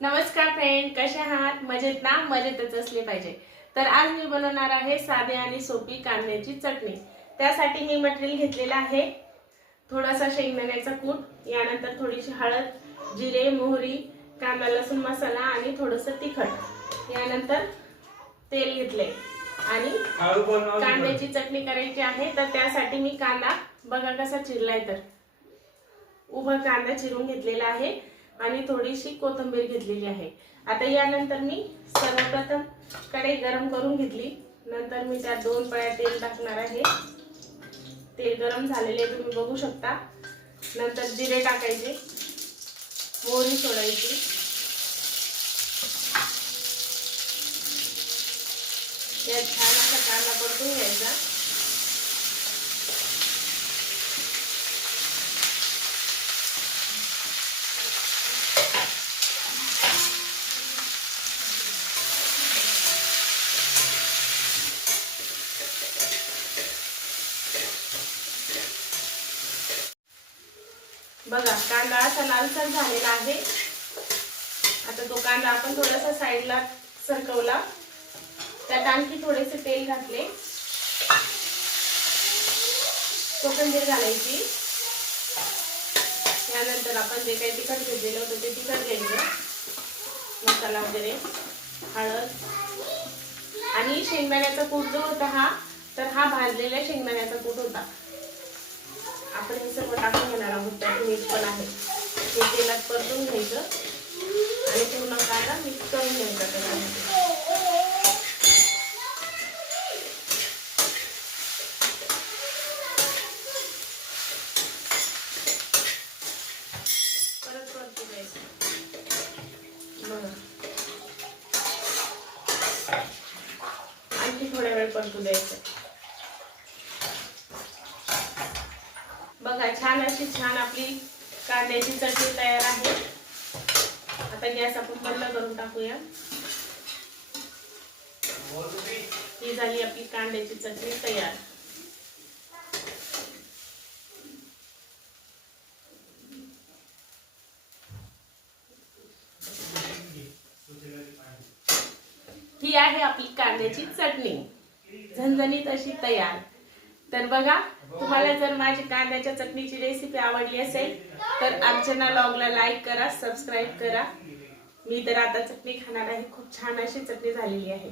नमस्कार फ्रेंड, कसे आहात? मजेत ना? मजेतच असले पाहिजे. तर आज मी बनवणार आहे साधी आणि सोपी कांद्याची चटणी. त्यासाठी मी मटेरियल घेतलेलं आहे थोडासा शेंगदाण्याचा कूट, यानंतर थोडीशी हळद, जिरे, मोहरी, कांदा लसूण मसाला आणि थोडंसं तिखट. यानंतर तेल घेतले आणि कांद्याची चटणी करायची आहे. तर त्यासाठी मी कांदा बघा कसा चिरलाय, तर उभा कांदा चिरून घेतलेला आहे आणि थोडीशी कोथिंबीर घेतलेली आहे. आता यानंतर मी सर्वप्रथम कढई गरम करून घेतली. नंतर मी त्यात 2 पळ्या तेल टाकणार आहे. तेल गरम झालेले तुम्ही बघू शकता. नंतर जिरे टाकायचे, मोहरी सोडायची, यात छान असा कांदा परतून घ्यायचा. बघा कांदा असा लालसर झालेला आहे. आता तो कांदा आपण थोडासा साईडला सरकवला. त्यात आणखी थोडेसे तेल घातले, कोथिंबीर घालायची. यानंतर आपण जे काही तिखट घेतलेलं होतं ते तिखट घ्यायचं, मसाला वगैरे, हळद आणि शेंगदाण्याचा कूट जो होता तर हा भाजलेला शेंगदाण्याचा कूट होता. आपण हे सर्व टाकून घेणार आहोत. त्यात मीठ पण आहे. हे तेलात परतून घ्यायचं आणि पूर्ण कांदा मिक्स करून घ्यायचा त्याच्यामध्ये. परत परतून द्यायचं. बघा आणखी थोड्या वेळ परतून द्यायचं. बघा छान आपली कांद्याची चटणी तयार आहे. आता गॅस आपण बंद करून टाकूया. ही झाली आपली कांद्याची चटणी तयार. ही आहे आपली कांद्याची चटणी झणझणीत अशी तयार. तर बघा, तुम्हाला जर माझी कांद्याच्या चटणीची रेसिपी आवडली असेल तर अर्चना व्लॉगला लाईक करा, सबस्क्राईब करा. मी तर आता चटणी खाणार आहे. खूप छान अशी चटणी झालेली आहे.